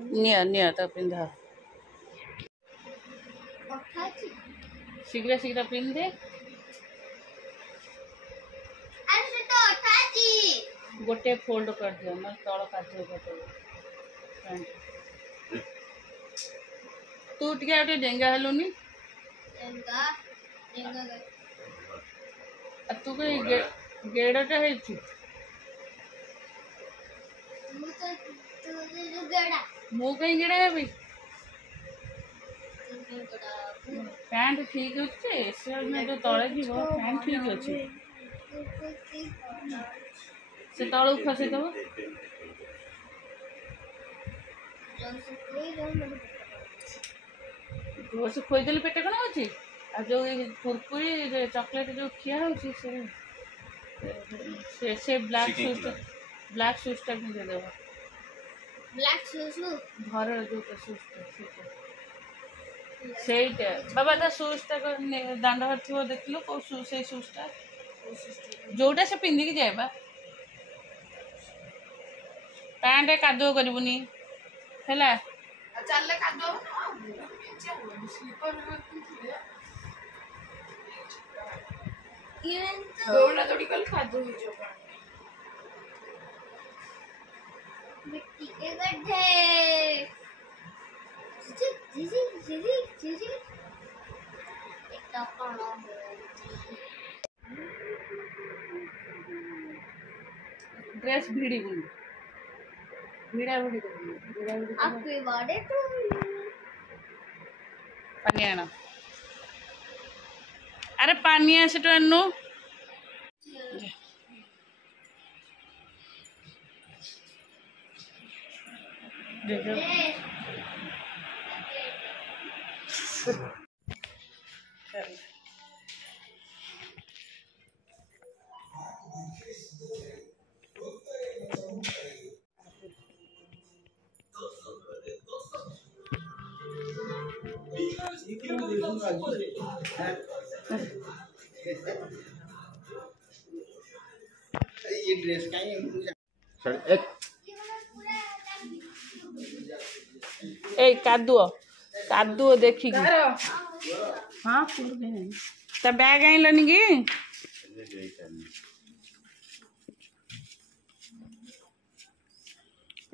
निया निया तो पिंधा शीघ्र शीघ्र पिंधे गोटे फोल्ड कर दियो ना तल काट पैंट तू टे डेंगा हेलुनी तू कहीं गेड़टा है मु कहीं गेड़ा है भाई पैंट ठीक अच्छे में जो तले थी पैंट ठीक अच्छे से तल खसी दब से खोईदेली पेटे कौन अच्छी आ जो कुरकुरी चॉकलेट जो खिया होची से ब्लैक शूज टाइप में दे देबो ब्लैक शूज घर जो शूज सेट बाबा ता शूज ता दांड हथिबो देखलो को शूज से शूज ता जोटा से पिंदी के जाए बा पैंट कादो करबुनी हैला चलले कादो स्लीपर दौड़ा दौड़ी कल खादो हो जो मिट्टी के गड्ढे जी एक ड्रेस भिड़ी बुनी भिड़ा भिड़ी आपके बाड़े तो पानी आना अरे पानी आसे तो अन्नू ये ड्रेस का ए कादुओ कादुओ देखी हाँ तो बैग आइलनि कि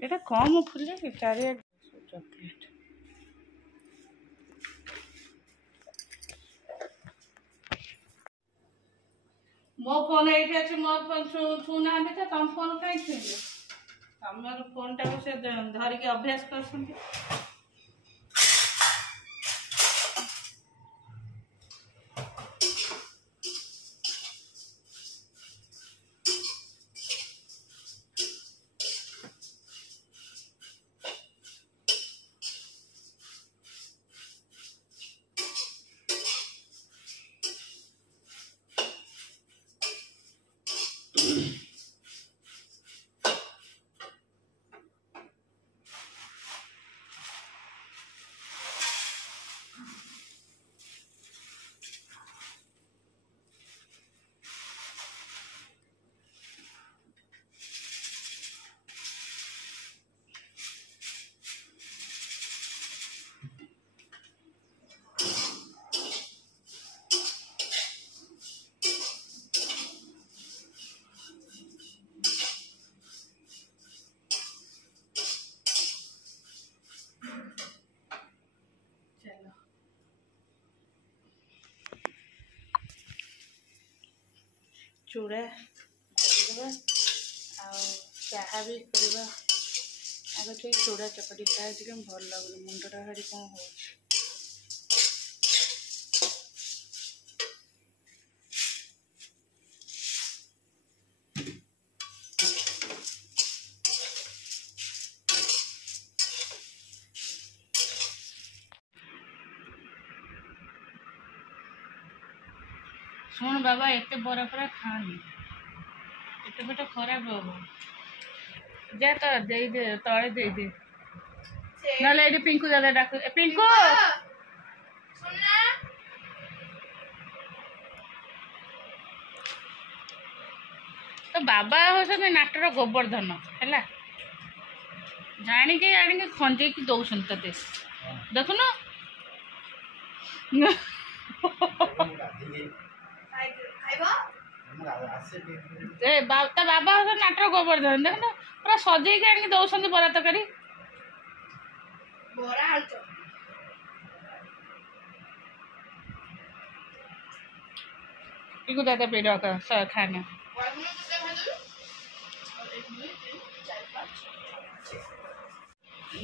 एटा कम फुले कि चारि चॉकलेट मो फोन ये अच्छे मो फोन छूना तुम फोन कहीं छुए तुम फोन टाक से धरिकी अभ्यास कर चूड़ा चाह भी करवा आगे तो चूड़ा चपटी खाए भल लगुनि मुंडटा भारी कौन हो शुण बाबा एत बरा फरा खानी एत पेट खराब हम जा तो दे दे तले दे दे ना पिंकू दादा डाक पिंकू तो बाबा हो नाटर गोवर्धन है ଜାଣିକି ଆଣିକି ଖଞ୍ଜେଇକି ଦଉଛନ୍ତି ତତେ ଦେଖୁନ। ଏ ତା ବାବା ନାଟକ ଗୋବର୍ଦ୍ଧନ ଦେଖୁନ ପୁରା ସଜେଇକି ଆଣିକି ଦଉଛନ୍ତି ବରା ତରକାରୀ। इनको ज़्यादा पेड़ का खाना।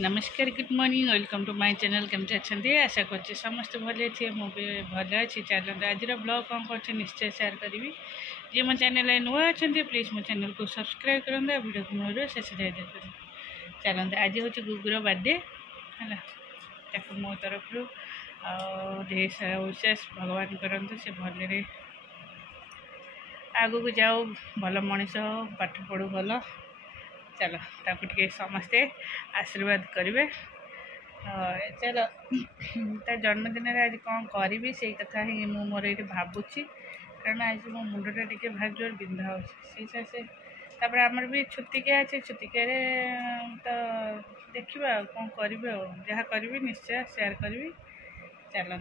नमस्कार good morning welcome to my channel केमती अच्छा आशा कर समस्त भले थे मुझे भल अच्छी चलते आज ब्लॉग कौन कर निश्चय शेयर करी जी मो चैनल नुआ अच्छा प्लीज मो चैनल को सब्सक्राइब करें वीडियो को मूल शेष जाए देखते चलते आज हूँ गुगुर बर्थडे है मो तरफ ढेर सारा विशेष भगवान करते से भल आगू को जाओ भल मनीष पाठ पढ़ू भल चलो ताकू टे समस्ते आशीर्वाद करेंगे चलो ता जन्मदिन आज कौन करी से कथा ही मु मोर ये भावुची कारण आज मो मुंडटा टे भारी जोर बिंधा हो तापर आमर भी छुतिकिया अच्छे छुतिकिया तो देखा कौन करी जहाँ करी निश्चय शेयर करी चलो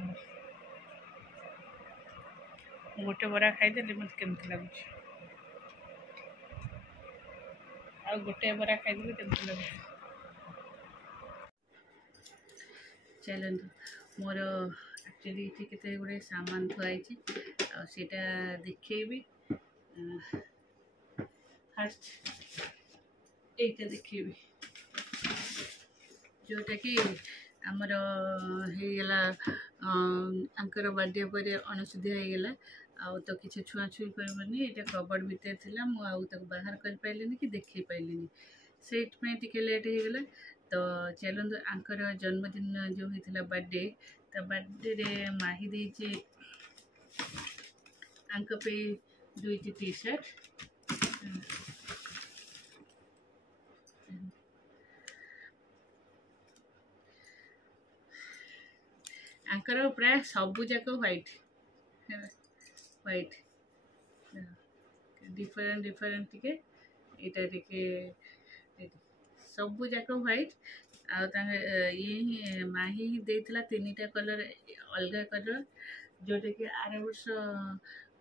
गोटे बरा खाईदेली मत केमती लगुच आ गोटे बरा खाईदेली केमती लगुच चलतु मोर एक्चुअली ये केते गुड़े सामान थुआई आटा देखेबी फास्ट यहीटा देखेबी जोटा कि आमर होगला आंकर बर्थडे पर अणुसुधिया होगला आउ तो किसी छुआ छुई करबनी ये कबड़ भितर थिला मु आउ तक बाहर कर पाइलिनी कि देखै पाइलिनी से टिके लेट होगला तो चलते आंकर जन्मदिन जो होता बर्थडे तो बर्थडे रे माही देची आंक पे दुईटी टी शर्ट आंकर प्राय सबू जाक व्हाइट व्हाइट डिफरेंट डिफरेंट टिके इटा टिके सबू जाक व्हाइट ये माही देला तीन टा कलर अलग कलर जोटा कि आर वर्ष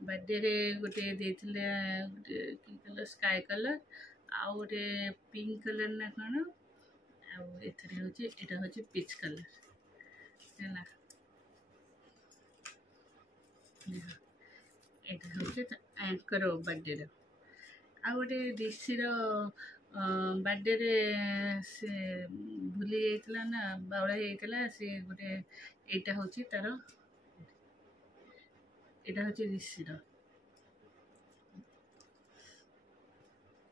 बर्थडे रे गोटे देथिले गोटे कलर स्काई कलर आउ गोटे पिंक कलर ना कौन आउ हूँ पीच कलर है ना यहाँ हूँ आंकर बर्थडे आ गोटे ऋषिर बर्थडे रे से भूली जाइए ना बावड़ा जाइए से गोटे यहाँ हूँ तार यहाँ हूँ ऋषिर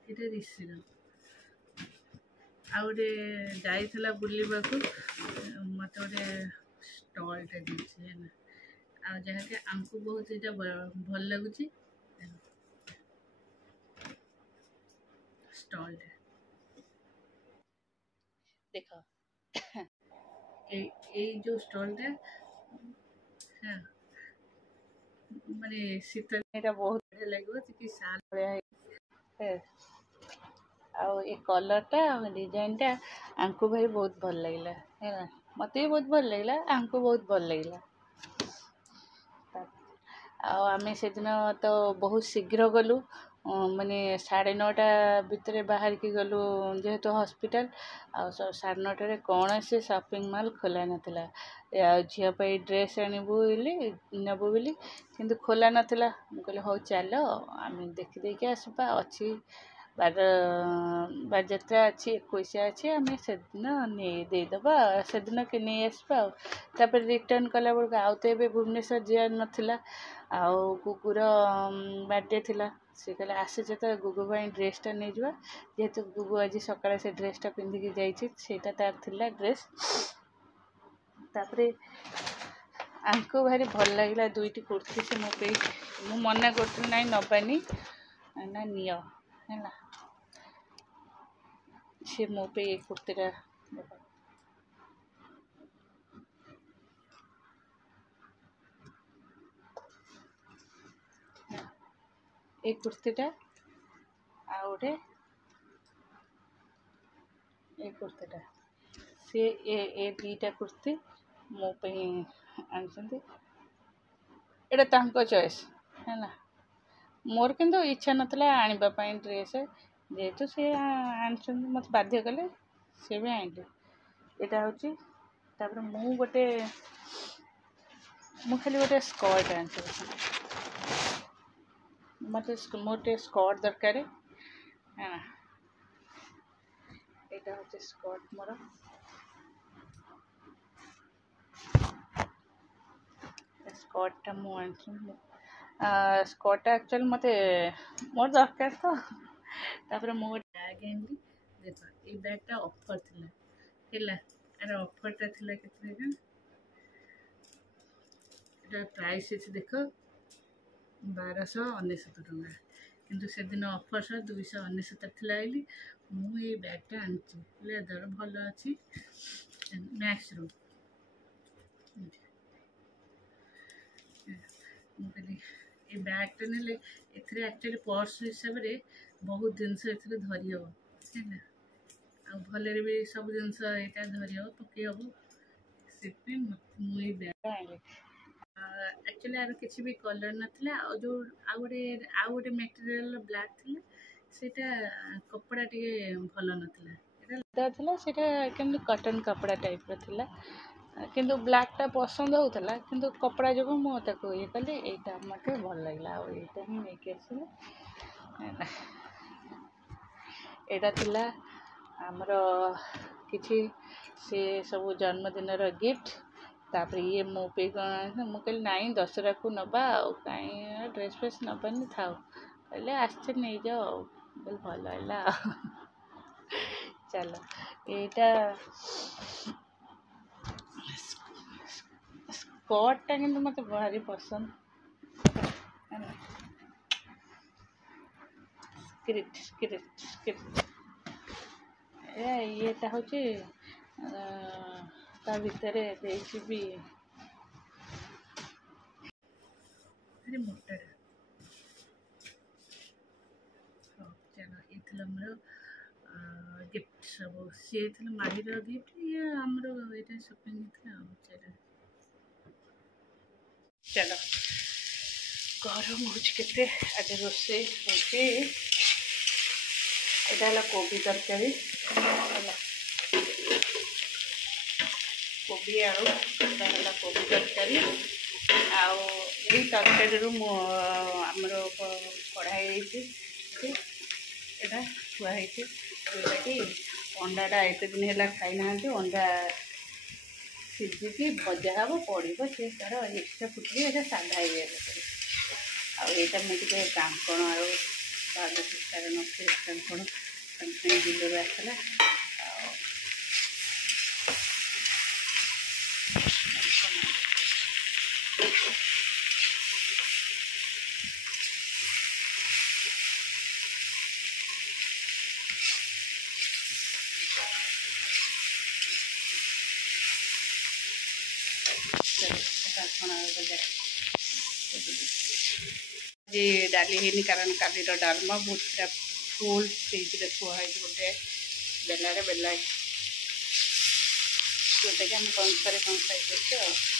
ये ऋषिर आ गोटे जाइला बुलवा मत गोटे स्टॉलटे देखे है आ जहाँकि आमको बहुत यहाँ भल लगुच स्टॉल देख जो स्टॉलटा हाँ माने शीतल बहुत बढ़िया लगे कि साल भाया आउ ये कलरटा डिजाइनटा आंको भाई बहुत भल लगे है मत भी बहुत भल लगे आंको बहुत भल लगे आमे से दिन तो बहुत शीघ्र गलु माने 9:30 भितर बाहर की गलु जेहेतु हॉस्पिटल आ 9:30 कौन से शॉपिंग मॉल खोला नाथिला झील पर ड्रेस आनबू नबू बोली किंतु खोला नाथिला कहले हो चलो आम देखी देखी आसपा अच्छी बारजात्रा अच्छी 21 अच्छी आम से दिन नहीं देदबा से दिन के नहीं आसपा तापर रिटर्न कला बेलू आउ तो ये भुवनेश्वर जा नाला आउ गुगुर बर्थडे थिला से कहले आसीचे तो गुगु भाई ड्रेसटा नहीं जावा जेहेतु गुगु आज सकाଳେ से ड्रेसटा पिंधिकी जाइए तार थिला ड्रेस तापरे आंको भारी भल लगे दुईटी कुर्ती से मो पे मु मना कर ना नबानी ना नियो है से मो पे ये कुर्तीटा ये कुर्तीटा आ गोटे ये कुर्तीटा सी ए दीटा कुर्ती मो आनी एटा चॉइस है ना मोर किंतु इच्छा नाला आने ड्रेस जेहेतु सी आनी मत बाध्य कले सी भी आनी यहाँ हूँ मु गोटे खाली गोटे स्कर्ट आनी मत मोटे स्कर्ट दरकार है ना यहाँ हूँ स्कर्ट मोर स्कर्टा मुझे स्कर्टा एक्चुअली मत मोर दरकार तो तापर मो बैग आनी देख ये बैगटा ऑफर थिला अरे ऑफरटा थिला केते एटा प्राइस अच्छे देख 1299 टଙ୍କା किंतु से दिन ऑफर सह 299 थिला आइली मु ये बैगटा आनी लेदर भल अच्छी मैक्स रो ये बैगटा ने एक्चुअली पर्स हिसाब से बहुत जिनस धरी हम है आ भले भी सब जिनस यहाँ धरी हम पकई हम से मुझे बैग आनी एक्चुअली यार किसी भी कलर नाला जो आउ गोटे मटेरियल ब्लैक थी सेटा कपड़ा टे भल नाला सेटा कॉटन कपड़ा टाइप रा किंतु ब्लैकटा पसंद होता किंतु कपड़ा जो मुझे ये कली यहाँ मत भल लगे आईटा ही नहीं आसली यहाँ थिला आमर किसी से सब जन्मदिन गिफ्ट तापर ये मो पे मुझे नाई दशहरा को नवा कहीं ड्रेस फ्रेस नबानी था कहले आसचे नहीं जाओ भल है चलो यहाँ स्कर्टा कि मत भारी पसंद स्क्रिट स्क्रिट स्क्रिट ये हूँ ता भितर भी अरे मोटाटा चलो ये मोर गिफ्ट सब सी माहिर गिफ्ट ये आमर ये शॉपिंग चलो चलो गरम होते आज रोसे यहाँ कोबी तरकारी कोबी आलू है कोबी तरकारी आई तरकारी आमर कढ़ाई यहाँ थुआई जोटा कि अंडाटा एत दिन है खाई ना अंडा सिझी भजा हम पड़ो सी तार एक्सट्रा फुटी ये साधा ये आईटा मुझे कांकण आग कारण कांकण सागे बिलर आसला जी डाली है कारण काली डालमा बहुत पूरा फुल फ्रिज थुआई गोटे बेलारे बेला जोटा कि आम कंसारे कंसाई कर